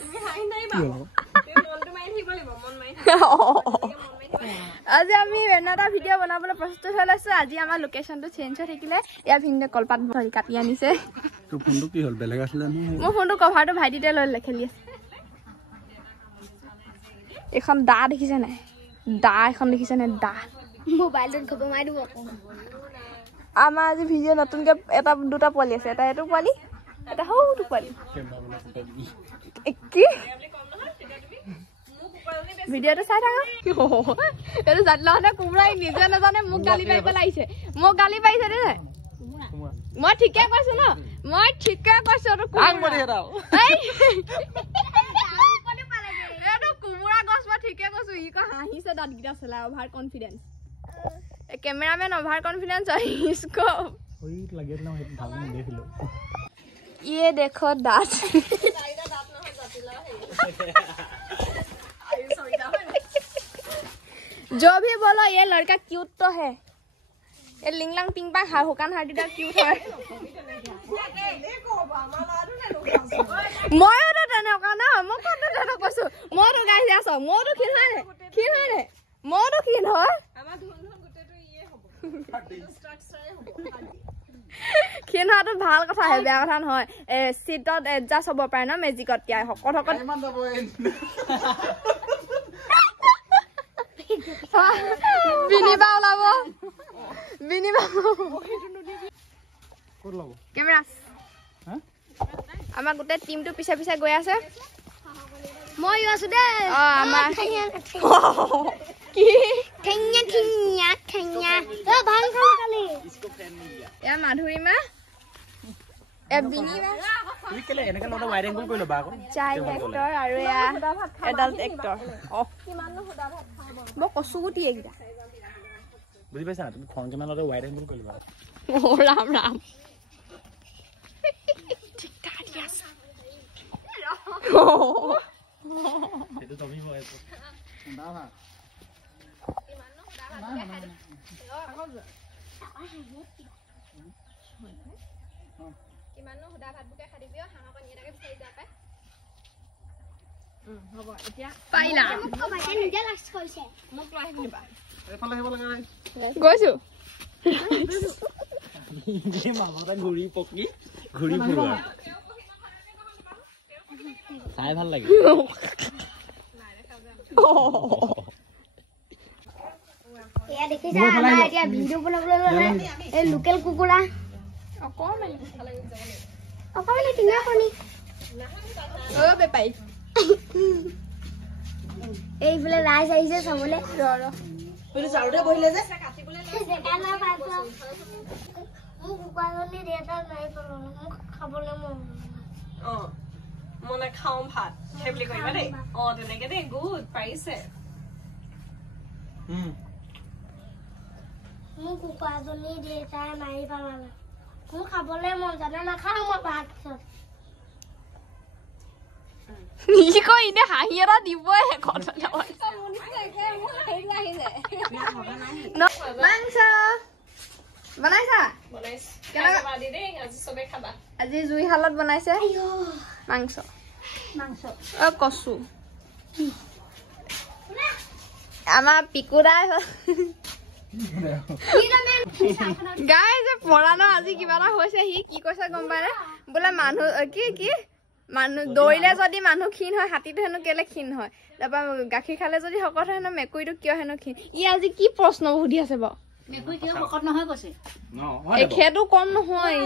তুমি হাঁহি নাই বা মনটো মাৰি থাকিব লাগিব মন মাৰি আজি আমি এটা ভিডিঅ' বনাবলৈ প্ৰস্তুত হৈ লৈছো আজি আমাৰ লোকেশ্যনটো চেঞ্জ হৈ থাকিলে ইয়াৰ ভিন্ন কলপাত ভৰি কাটি আনিছে তোৰ ফোনটো কি হ'ল বেলেগ আছিলে মোৰ ফোনটো কভাৰটো ভাইটিতে লৈ খেলি আছে এখন দা দেখিছে নাই দা এখন দেখিছে নাই দা মোবাইলটোত খবৰ মাৰি দিব আমাৰ আজি ভিডিঅ' নতুনকে এটা দুটা পোৱালি আছে এটা এইটো পোৱালি এটা সৰুটো পোৱালি কি ভিডিঅ'টো চাই থাকা এইটো জানিলে কোমৰাই নিজে নাজানে মোক গালি পাৰিব লাগিছে মোক গালি পাৰিছে দেই মই ঠিকে কৈছো ন মই ঠিকে কৈছো কোমোৰা গছ মই ঠিকে কৈছো ই কয় হাঁহিছে দাঁতকেইটা চলাই over confidence cameraman over confidence इसको ये देखो दांत जो भी बोलो ये लड़का क्यूट तो है ये लिंगलांग पिंगपांग हार हुकान हार्डीदा क्यूट है মই তো তেনেকুৱা না মই কোনটো তেনেকুৱা কৈছো মই তো গাইছে আছো মই তো খিন হয় মই তো খিন হয় আমাৰ ধুন গুটেটো ইয়ে হ'ব ষ্ট্ৰাকচাৰে হ'ব খিন হোৱাটো ভাল কথা হে বেয়া কথা নহয় সিটত এডজাষ্ট হ'ব পাৰে ন মেজিকত তিয়াই হকত বিনিবা ওলাব কেমেৰা আমাৰ গোটেই টিমটো পিছে পিছে গৈ আছে মই আছো দে আমাৰ কি ঠেঙিয়া ভাল খালি এয়া মাধুৰীমা বিনিবা তুমি কেলে এনেকা লটা ওয়াইড এংগল কইলো বা আকৌ চাইল্ড এক্টৰ আৰু এয়া এডাল্ট এক্টৰ কিমাননো সুদা ভাত খাব মই কচু গুটি এইগিটা বুজি পাইছা তুমি খন কিমান লটা ওয়াইড এংগল কইলো বা ও ৰাম ৰাম ঠিক ঠাক আছে এটো তুমি হৈ আছে না না কিমাননো সুদা ভাত খাই কিমাননো সুদা ভাত বুকে খাই দিবিও হাঁহক নিয়াকে বিচাৰি যা পায় হ'ব এতিয়া পাইলা মোক ভাইকে নিজে লাষ্ট কৰিছে মোক লৈ আহিবা এফালে আহিব লাগা নাই গৈছো যে মামাটা ঘুৰি পকি ঘুৰি ফুৰা চাই ভাল লাগে এয়া দেখিছা আমাৰ এতিয়া ভিডিঅ' বনাবলৈ ল'লে এই লোকেল কুকুৰা অকমানি তিনা কণি ও বেপাই এইফালে ৰাইজ আহিছে চাবলে ৰ চাউতে বহিলে যে কাটিবলৈ জেগা না পাইছো মোক কুকুৰাজনী দেটা নাই পালো মোক খাবলৈ মনে খাওঁ ভাত সেই বুলি কৈবা দেই তেনেকে দেই গুড পাৰিছে মোক কুকুৰাজনী দেটাই মাৰি পেলালে মোক খাবলৈ মন জানে নাখাওঁ মই ভাত ই কই ইনে হাঁহি এটা দিবই কথা মাংস বনাইছা আজি জুই হালত বনাইছে মাংস কচু আমাৰ পিকুৰাই গাই যে পঢ়া ন আজি কিবা এটা হৈছে সি কি কৈছে গম পায় নে বোলে মানুহ কি মানুহ দৌৰিলে যদি মানুহ ক্ষীণ হয় হাতীটো হেনো কেলে ক্ষীণ হয় তাৰপৰা গাখীৰ খালে যদি শকত হয় হেনো মেকুৰীটো কিয় হেনো ক্ষীণ ই আজি কি প্ৰশ্ন সুধি আছে বাৰু মেকুৰী কিয় শকত নহয় কৈছে সেইটো কম নহয়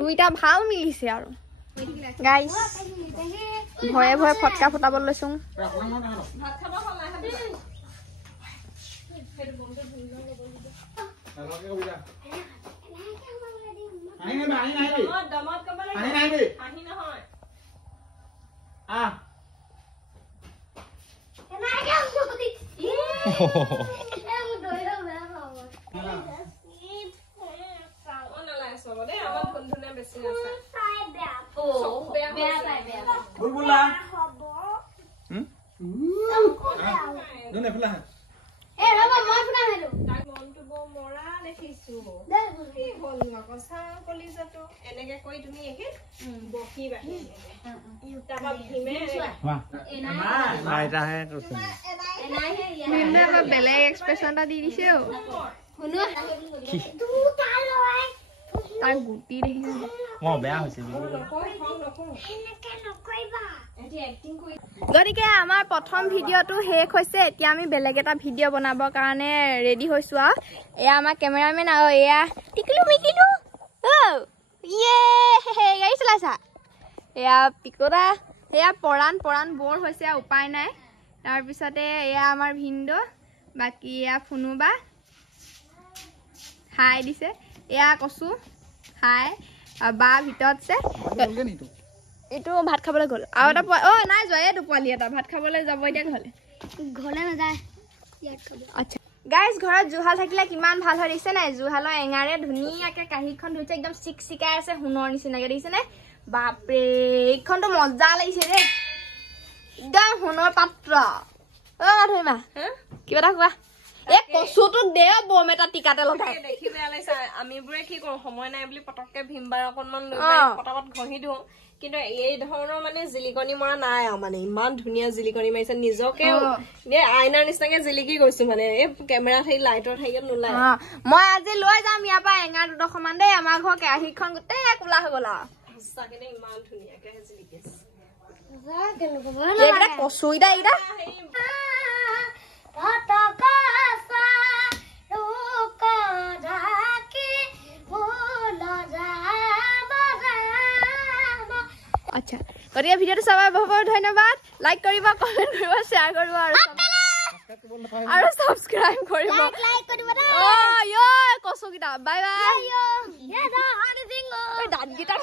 দুইটা ভাল মিলিছে আৰু গাইস ভয়ে ভয়ে ফটকা ফুটাব লৈছো দেখিছো কি হ'ল আকৌ চাহ কলিজাটো এনেকে কৈ তুমি একে বকিবা তাৰপা ভীমে আইতাহে কৈছে ভীমে এবাৰ বেলেগ এক্সপ্ৰেছন এটা দি দিছে অ শুনো তাৰ গুটি দেখিছে বেয়া হৈছে গতিকে আমাৰ প্ৰথম ভিডিঅ'টো শেষ হৈছে এতিয়া আমি বেলেগ এটা ভিডিঅ' বনাবৰ কাৰণে ৰেডি হৈছো আৰু এয়া আমাৰ কেমেৰামেন আৰু এয়া টিকলু মিকিলু গাড়ী চলাইছা এয়া পিকোদা এয়া পৰাণ বৰ হৈছে উপায় নাই তাৰপিছতে এয়া আমাৰ ভিনদেউ বাকী এয়া ফুনুবা হাই দিছে এয়া কচু হাই বা ভিতৰত আছে এইটো ভাত খাবলৈ গ'ল আৰু এটা নাই যোৱা এইটো পোৱালি এটা ভাত খাবলৈ যাব এতিয়া ঘৰলে নাযায় আচ্ছা গাইজ ঘৰত জুহাল থাকিলে কিমান ভাল হয় দেখিছে নাই জুহালৰ এঙাৰে ধুনীয়াকে কাঁহীখন ধুইছে একদম চিকচিকাই আছে সোণৰ নিচিনাকে দেখিছে নে বাপৰে এইখনতো মজা লাগিছে দেই একদম সোণৰ পাত্ৰ ধৰিমা কিবা এটা কোৱা এই কচুটো দে বম এটা টিকাতে লগাই দেখি বেয়া লাগিছে আমিবোৰে কি কৰো সময় নাই বুলি পটককে ভীমবাৰ অকনমান লৈ পটাপট ঘঁহি দিওঁ কিন্তু এই ধৰণৰ মানে জিলিকনি মৰা নাই আৰু মানে ইমান ধুনীয়া জিলিকনি মাৰিছে নিজকে আইনাৰ নিচিনাকে জিলিকি গৈছো মানে এই কেমেৰা থাকি লাইটৰ থাকি নোলাই মই আজি লৈ যাম ইয়াৰ পৰা এঙাৰ দুডখৰমান দেই আমাৰ ঘৰ কেৰাহীখন গোটেই কোলা হৈ গ'ল আৰু সঁচাকে ইমান ধুনীয়াকে জিলিকিছে কচু ইটা আচ্ছা গতিকে ভিডিঅ'টো চাবৰ বহুত ধন্যবাদ লাইক কৰিব কমেণ্ট কৰিব শ্বেয়াৰ কৰিব আৰু সাবস্ক্ৰাইব কৰিব কচুকেইটা বাই বাই দাঁতকেইটা